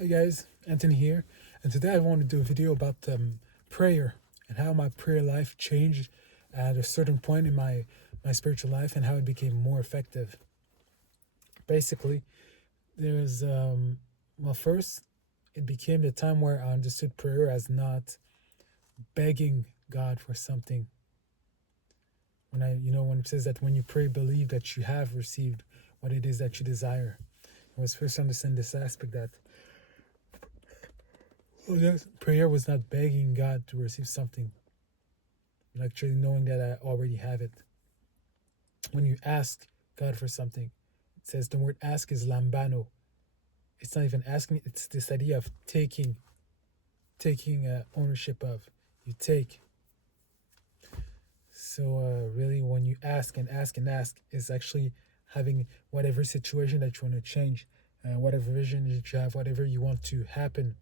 Hey guys, Anthony here, and today I want to do a video about prayer and how my prayer life changed at a certain point in my spiritual life and how it became more effective. Basically, there's first it became the time where I understood prayer as not begging God for something. When it says that when you pray, believe that you have received what it is that you desire. I was first understand this aspect that prayer was not begging God to receive something, but actually knowing that I already have it. When you ask God for something, it says the word ask is lambano. It's not even asking, it's this idea of taking ownership of. You take. So really when you ask and ask and ask is actually having whatever situation that you want to change, whatever vision that you have, whatever you want to happen.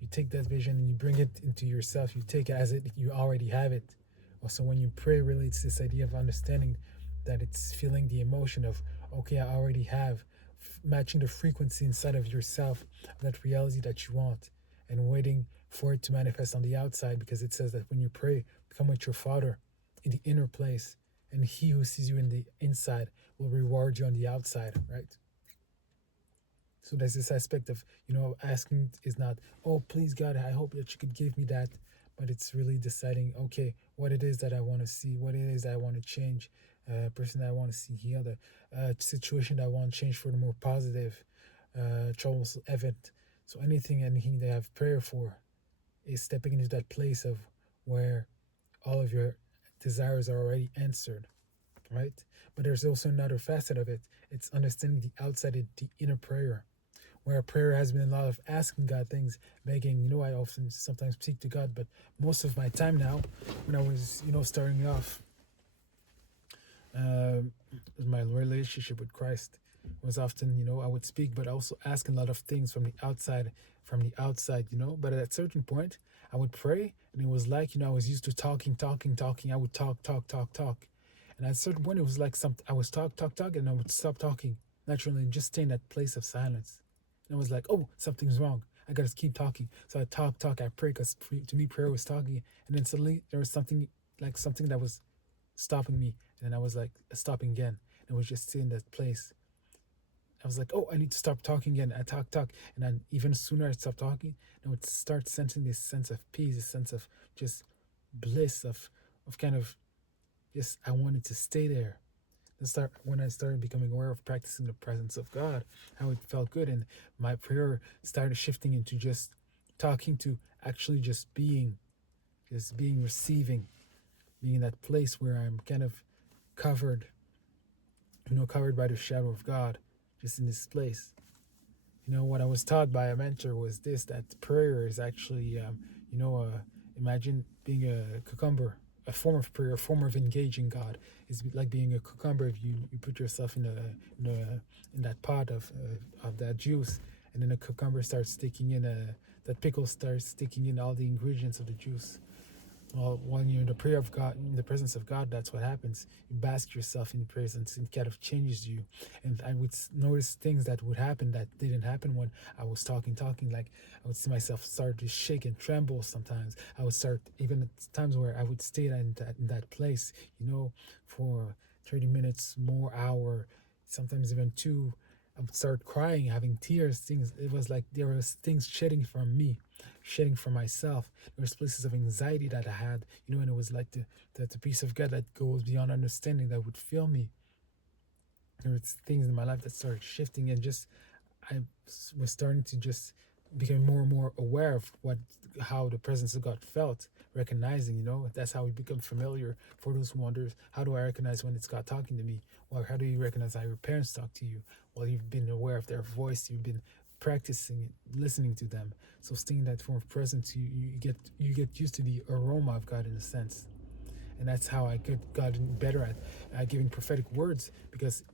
You take that vision and you bring it into yourself. You take it as it you already have it. Also, when you pray, really, it's this idea of understanding that it's feeling the emotion of, okay, I already have, matching the frequency inside of yourself, that reality that you want, and waiting for it to manifest on the outside, because it says that when you pray, come with your Father in the inner place, and He who sees you in the inside will reward you on the outside, right? So there's this aspect of, asking is not, oh, please God, I hope that you could give me that. But it's really deciding, okay, what it is that I want to see, what it is that I want to change, person that I want to see healed, situation that I want to change for the more positive, troublesome event. So anything that I have prayer for is stepping into that place of where all of your desires are already answered, right? But there's also another facet of it. It's understanding the outside, the inner prayer, where prayer has been a lot of asking God things, begging. I often sometimes speak to God, but most of my time now, when I was, starting off my relationship with Christ, was often, I would speak, but also asking a lot of things from the outside, But at a certain point, I would pray, and it was like, I was used to talking, talking, talking. I would talk, talk, talk, talk. And at a certain point, it was like I was talk, and I would stop talking naturally and just stay in that place of silence. And I was like, oh, something's wrong. I gotta keep talking. So I talk, I pray, because to me, prayer was talking. And then suddenly there was something that was stopping me. And then I was like, stopping again. And I was just sitting in that place. I was like, oh, I need to stop talking again. I talk. And then even sooner I stopped talking, and I would start sensing this sense of peace, this sense of just bliss, of kind of just, I wanted to stay there. When I started becoming aware of practicing the presence of God, how it felt good, and my prayer started shifting into just talking to actually just being receiving, being in that place where I'm kind of covered, covered by the shadow of God, just in this place. What I was taught by a mentor was this: that prayer is actually, imagine being a cucumber. A form of prayer, a form of engaging God is like being a cucumber. If you put yourself in that pot of that juice, and then a cucumber starts sticking in that pickle starts sticking in all the ingredients of the juice. Well, when you're in the prayer of God, in the presence of God, that's what happens. You bask yourself in the presence, and it kind of changes you. And I would notice things that would happen that didn't happen when I was talking. Like I would see myself start to shake and tremble sometimes. I would start, even at times where I would stay in that place, for 30 minutes, more hour, sometimes even two. I would start crying, having tears, things. It was like there was things shedding from me, shedding from myself. There was places of anxiety that I had, and it was like the peace of God that goes beyond understanding that would fill me. There was things in my life that started shifting, and just I was starting to just become more and more aware of how the presence of God felt, recognizing, that's how we become familiar. For those who wonders, how do I recognize when it's God talking to me? Or how do you recognize how your parents talk to you? Well, you've been aware of their voice, you've been practicing listening to them. So staying in that form of presence, you get used to the aroma of God in a sense. And that's how I gotten better at giving prophetic words, because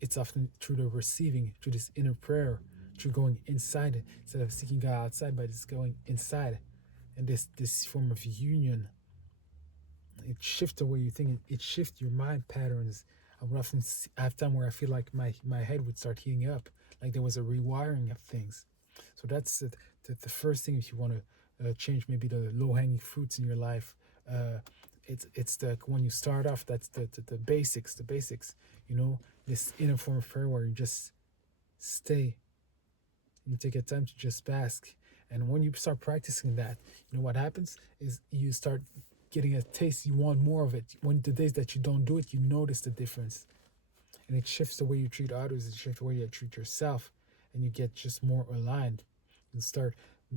it's often through the receiving, through this inner prayer, through going inside instead of seeking God outside, but it's going inside, and this form of union. It shifts the way you think. It shifts your mind patterns. I would often have time where I feel like my head would start heating up, like there was a rewiring of things. So that's the first thing if you want to change maybe the low hanging fruits in your life. Uh, it's the when you start off, that's the basics, you know, this inner form of prayer where you just stay and you take a time to just bask. And when you start practicing that, you know what happens is you start getting a taste. You want more of it. When the days that you don't do it, you notice the difference, and it shifts the way you treat others. It shifts the way you treat yourself, and you get just more aligned. And start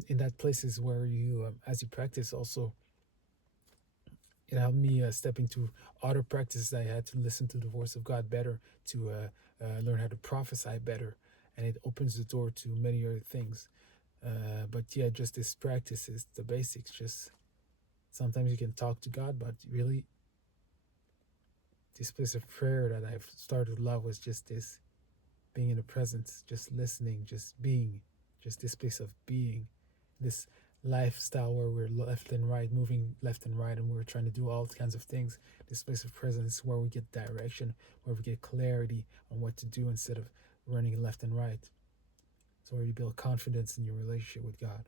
in that places where you, as you practice, also it helped me step into other practices. I had to listen to the voice of God better, to learn how to prophesy better, and it opens the door to many other things. But yeah, just this practice is the basics. Just sometimes you can talk to God, but really, this place of prayer that I've started to love was just this being in the presence, just listening, just being, just this place of being, this lifestyle where we're left and right, moving left and right, and we're trying to do all kinds of things. This place of presence where we get direction, where we get clarity on what to do instead of running left and right. So where you build confidence in your relationship with God.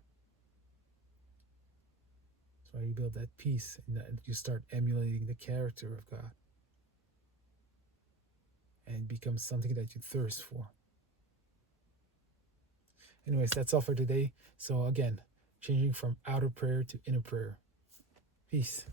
So where you build that peace and that you start emulating the character of God, and it becomes something that you thirst for. Anyways, that's all for today. So again, changing from outer prayer to inner prayer. Peace.